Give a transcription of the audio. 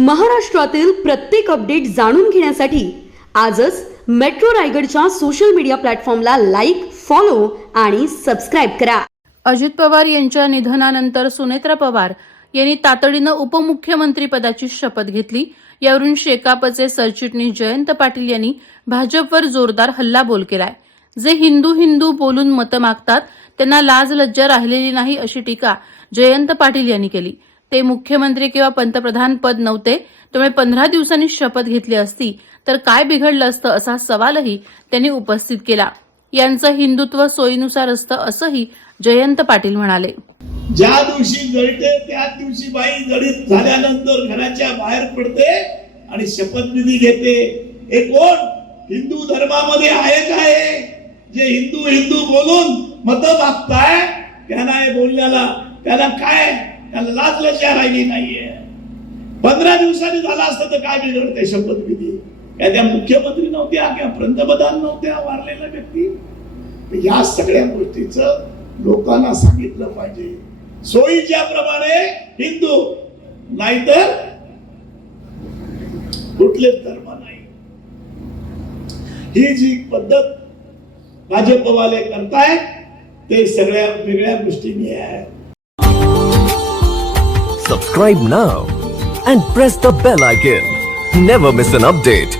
महाराष्ट्रातील प्रत्येक अपडेट जाणून घेण्यासाठी आजच मेट्रो रायगडच्या सोशल मीडिया प्लॅटफॉर्मला लाईक, फॉलो आणि सबस्क्राईब करा. अजित पवार यांच्या निधनानंतर सुनेत्रा पवार यांनी तातडीनं उपमुख्यमंत्री पदाची शपथ घेतली. यावरून शेकापचे सरचिटणीस जयंत पाटील यांनी भाजपवर जोरदार हल्लाबोल केलाय. जे हिंदू हिंदू बोलून मतं मागतात त्यांना लाज लज्जा राहिलेली नाही अशी टीका जयंत पाटील यांनी केली. ते मुख्यमंत्री किंवा पंतप्रधान पद नव्हते, त्यामुळे 15 दिवसांनी शपथ घेतली असती तर काय बिघडलं असतं असा सवालही त्यांनी उपस्थित केला. यांचं हिंदुत्व सोयीनुसार असतं असंही जयंत पाटील म्हणाले. ज्या दिवशी जळते त्याच दिवशी बाई जळीत झाल्यानंतर घराच्या बाहेर पडते आणि शपथविधी घेते. हे कोण हिंदू धर्मामध्ये आहे काय? जे हिंदू हिंदू बोलून मतं मागताय त्यांना हे बोलण्याला त्याला काय त्याला लाज लज्जा राहिली नाहीये. 15 दिवसांनी झाला असतं तर काय बिघडते शपथविधी? काय त्या मुख्यमंत्री नव्हत्या किंवा पंतप्रधान नव्हत्या वारलेल्या व्यक्ती? या सगळ्या गोष्टीचं लोकांना सांगितलं पाहिजे. सोयीच्या प्रमाणे हिंदू, नाहीतर कुठलेच धर्म नाही. ही जी पद्धत भाजपवाले करतायत ते सगळ्या वेगळ्या गोष्टींनी आहे. Subscribe now and press the bell icon. Never miss an update.